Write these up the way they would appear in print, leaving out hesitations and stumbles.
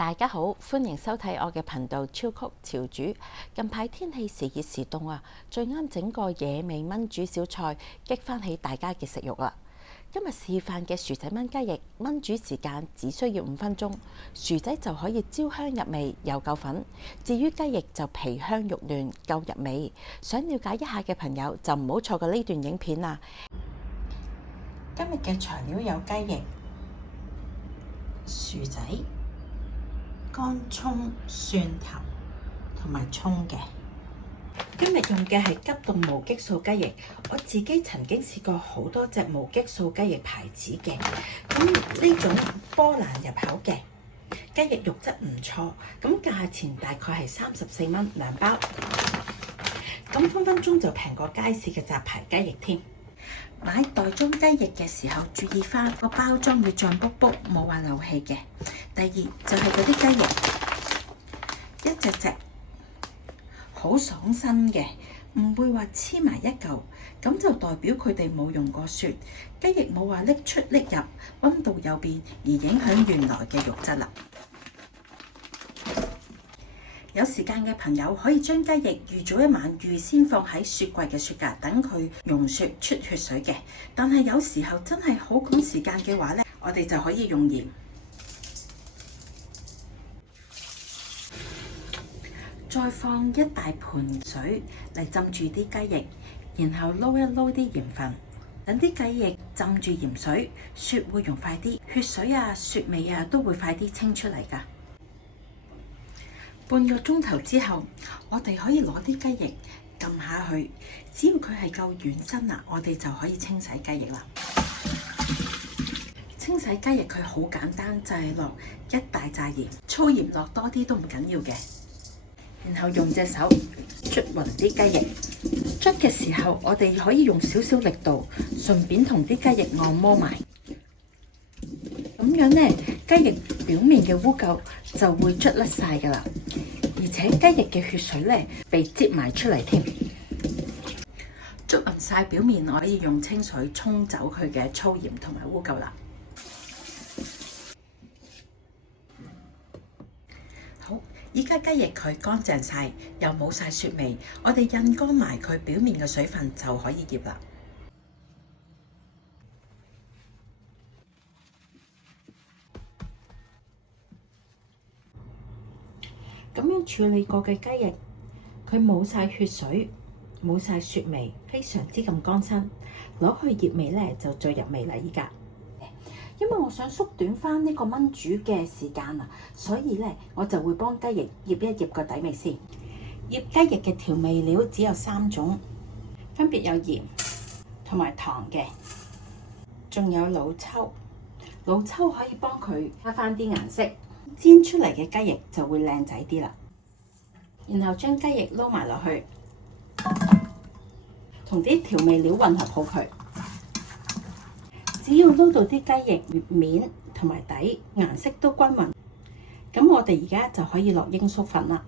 大家好，歡迎收睇我嘅頻道超曲潮煮。近排天氣時熱時凍啊，最啱整個野味炆煮小菜，激翻起大家嘅食慾啦。今日示範嘅薯仔炆雞翼，炆煮時間只需要5分鐘，薯仔就可以焦香入味又夠粉。至於雞翼就皮香肉嫩夠入味。想了解一下嘅朋友就唔好錯過呢段影片啦。今日嘅材料有雞翼、薯仔、乾葱、蒜頭同埋葱嘅。今日用嘅係急凍無激素雞翼，我自己曾經試過好多隻無激素雞翼牌子嘅，咁呢種波蘭入口嘅雞翼肉質唔錯，咁價錢大概係34蚊2包，咁分分鐘就平過街市嘅雜牌雞翼添。買袋裝雞翼嘅時候，注意翻個包裝要脹卜卜，冇話漏氣嘅。第二就係嗰啲雞翼，一隻隻好爽身嘅，唔會話黐埋一嚿，咁就代表佢哋冇用過雪。雞翼冇話拎出拎入，溫度有變而影響原來嘅肉質啦。有時間嘅朋友可以將雞翼預早一晚預先放喺雪櫃嘅雪格，等佢溶雪出血水嘅。但係有時候真係好趕時間嘅話呢，我哋就可以用鹽，再放一大盆水嚟浸住啲雞翼，然後撈一撈啲鹽分，等啲雞翼浸住鹽水，雪會溶快啲，血水啊、雪味啊都會快啲清出嚟㗎。半個鐘頭之後，我哋可以攞啲雞翼撳下去，只要佢係夠軟身啦，我哋就可以清洗雞翼啦。清洗雞翼佢好簡單，就係落一大紮鹽，粗鹽落多啲都唔緊要嘅。然後用隻手捽勻啲雞翼，捽嘅時候我哋可以用少少力度，順便同啲雞翼按摩埋。咁樣呢，雞翼表面嘅污垢就會捽甩晒㗎啦，而且雞翼嘅血水呢被擠埋出嚟添。捽勻晒表面，我可以用清水沖走佢嘅粗鹽同埋污垢啦。好，依家雞翼佢乾淨晒，又冇晒雪味，我哋印乾埋佢表面嘅水分就可以醃啦。咁樣處理過嘅雞翼，佢冇晒血水，冇晒雪味，非常之咁乾身，攞去醃味呢就最入味啦。依家，因為我想縮短翻呢個炆煮嘅時間啊，所以呢我就會幫雞翼醃一醃個底味先。醃雞翼嘅調味料只有3種，分別有鹽同埋糖嘅，仲有老抽。老抽可以幫佢加翻啲顏色。煎出嚟嘅雞翼就會靚仔啲啦，然後將雞翼撈埋落去，同啲調味料混合好佢。只要撈到啲雞翼面同埋底顏色都均勻，咁我哋而家就可以落鷹粟粉啦。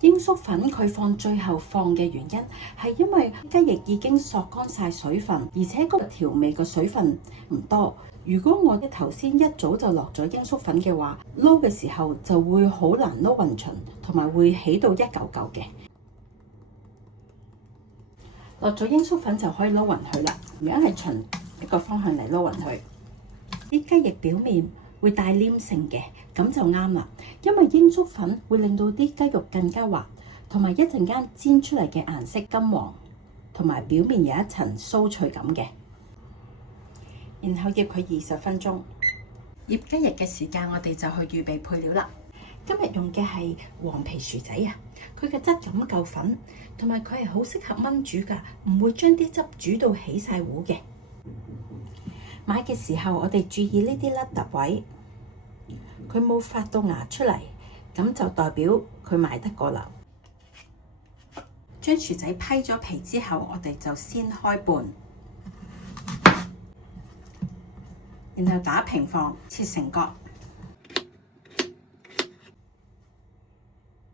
鷹粟粉佢放最後放嘅原因係因為雞翼已經索乾晒水分，而且個調味個水分唔多。如果我哋頭先一早就落咗鷹粟粉嘅話，撈嘅時候就會好難撈勻勻，同埋會起到一嚿嚿嘅。落咗鷹粟粉就可以撈勻佢啦，而家係循一個方向嚟撈勻佢。啲雞翼表面會帶黏性嘅，咁就啱啦，因為鷹粟粉會令到啲雞肉更加滑，同埋一陣間煎出嚟嘅顏色金黃，同埋表面有一層酥脆感嘅。然後醃佢20分鐘。醃雞翼嘅時間，我哋就去預備配料啦。今日用嘅係黃皮薯仔啊，佢嘅質感夠粉，同埋佢係好適合炆煮㗎，唔會將啲汁煮到起晒糊嘅。買嘅時候，我哋注意呢啲凹凸位，佢冇發到芽出嚟，咁就代表佢賣得過啦。將薯仔批咗皮之後，我哋就先開半。然後打平放，切成角。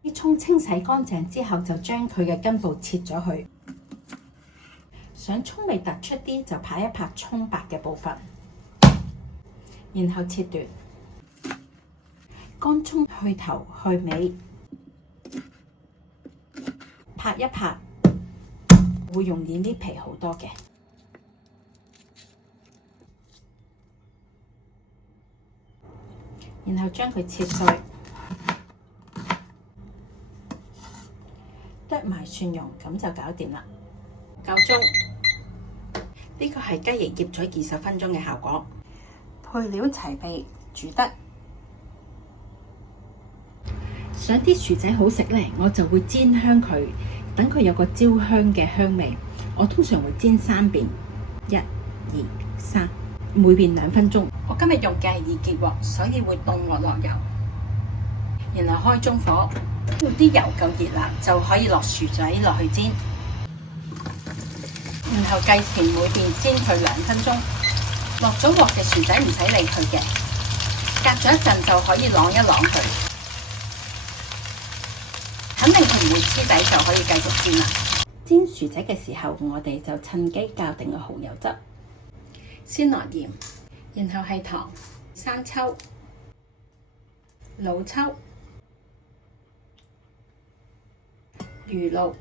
啲葱清洗乾淨之後，就將佢嘅根部切咗去。想葱味突出啲，就拍一拍葱白嘅部分，然後切斷。乾葱去頭去尾，拍一拍，會容易搣皮好多嘅。然後將佢切碎，剁埋蒜蓉，咁就搞掂啦。夠鐘，呢個係雞翼醃咗20分鐘嘅效果。配料齊備，煮得。想啲薯仔好食呢，我就會煎香佢，等佢有個焦香嘅香味。我通常會煎3遍，1、2、3，每遍2分鐘。我今日用嘅係2結鑊，所以會凍我落油，然後開中火，到啲油夠熱啦，就可以落薯仔落去煎，然後計時每遍煎佢2分鐘。落咗鑊嘅薯仔唔使理佢嘅，隔咗一陣就可以啷一啷佢，肯定佢唔會黐底，就可以繼續煎啦。煎薯仔嘅時候，我哋就趁機校定個蠔油汁，先落鹽，然後係糖、生抽、老抽、魚露，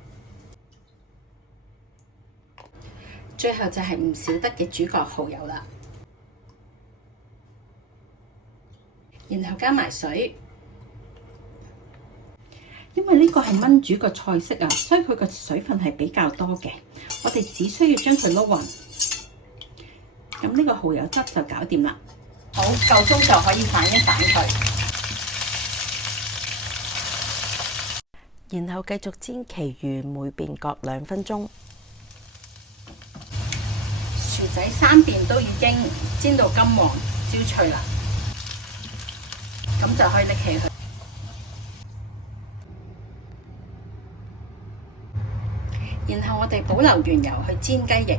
最後就係唔少得嘅主角蠔油啦。然後加埋水，因為呢個係炆煮個菜式啊，所以佢個水分係比較多嘅。我哋只需要將佢撈勻，咁呢個蠔油汁就搞掂啦。好，夠鐘就可以反一反佢，然後繼續煎其餘每遍各2分鐘。薯仔3遍都已經煎到金黃焦脆啦。咁就可以拎起佢，然後我哋保留原油去煎雞翼，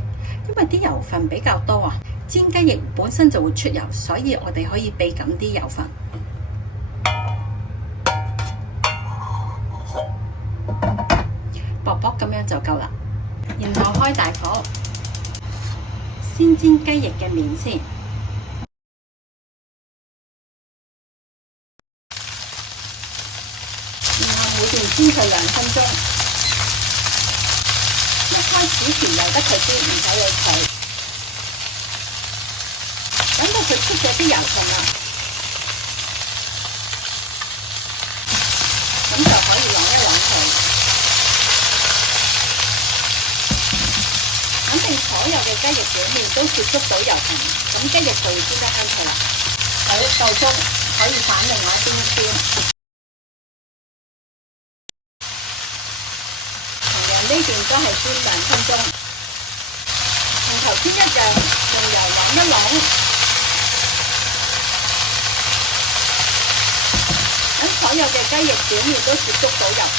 因為啲油分比較多啊，煎雞翼本身就會出油，所以我哋可以避緊啲油分。薄薄咁樣就夠啦，然後開大火，先煎雞翼嘅面先。每遍煎佢2分鐘，一開始時由得佢煎，唔使理佢，等到佢出咗啲油分啦，咁就可以啷一啷佢，肯定所有嘅雞翼表面都接觸到油分，咁雞翼就會煎得香脆啦。好，夠鐘，可以反另外一邊煎。呢邊都係煎2分鐘，同頭先一樣，用油啷一啷，等所有嘅雞翼表面都接觸到油分。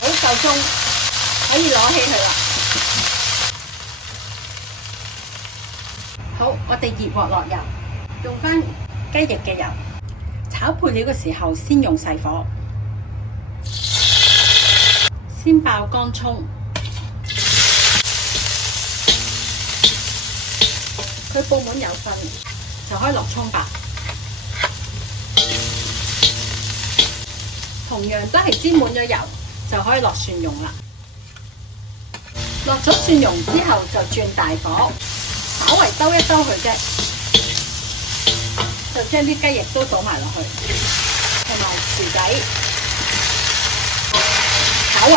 好，夠鐘，可以攞起佢啦。好，我哋熱鑊落油，用返雞翼嘅油，炒配料嘅時候先用細火。先爆乾葱，佢布滿油分就可以落葱白，同樣都係煎滿咗油就可以落蒜蓉啦。落咗蒜蓉之後就轉大火，稍微兜一兜佢啫，就將啲雞翼都倒埋落去，同埋薯仔。炒勻佢，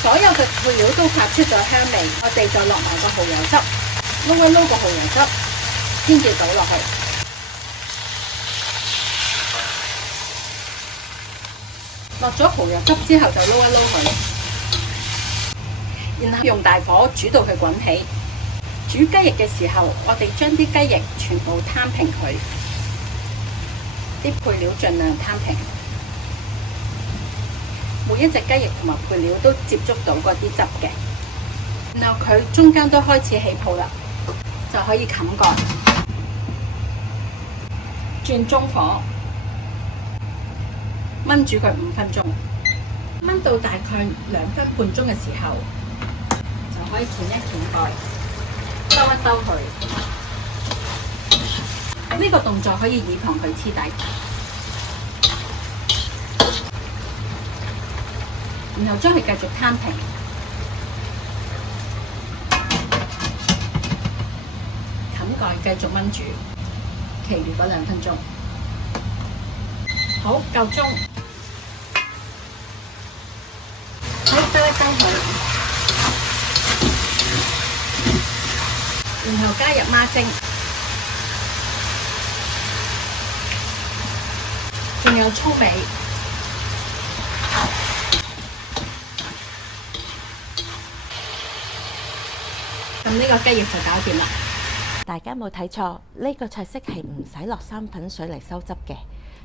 所有嘅配料都拍出咗香味，我哋再落埋個蠔油汁，撈一撈個蠔油汁，先至倒落去。落咗蠔油汁之後就撈一撈佢，然後用大火煮到佢滾起。煮雞翼嘅時候，我哋將啲雞翼全部攤平佢。啲配料盡量攤平，每一隻雞翼同埋配料都接觸到嗰啲汁嘅，然後佢中間都開始起泡啦，就可以冚蓋，轉中火，燜煮佢5分鐘，燜到大概2分半鐘嘅時候，就可以掀一掀蓋，兜一兜佢。呢個動作可以預防佢黐底。然後將佢繼續攤平，冚蓋繼續燜煮，其餘嗰2分鐘。好，夠鐘，可以兜一兜佢，然後加入孖精，仲有葱尾。咁呢個雞翼就搞掂啦。大家冇睇錯，呢個菜式係唔使落生粉水嚟收汁嘅。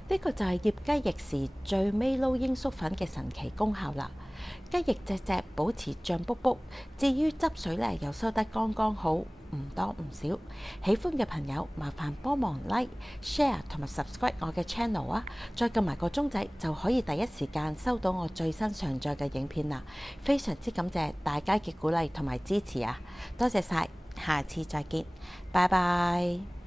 呢個就係醃雞翼時最尾撈鷹粟粉嘅神奇功效啦。雞翼隻隻保持脹卜卜，至於汁水呢又收得剛剛好，唔多唔少。喜歡嘅朋友麻煩幫忙 like、share 同埋 subscribe 我嘅 channel 啊，再撳埋個鐘仔就可以第一時間收到我最新上載嘅影片啦。非常之感謝大家嘅鼓勵同埋支持啊！多謝晒，下次再見，拜拜。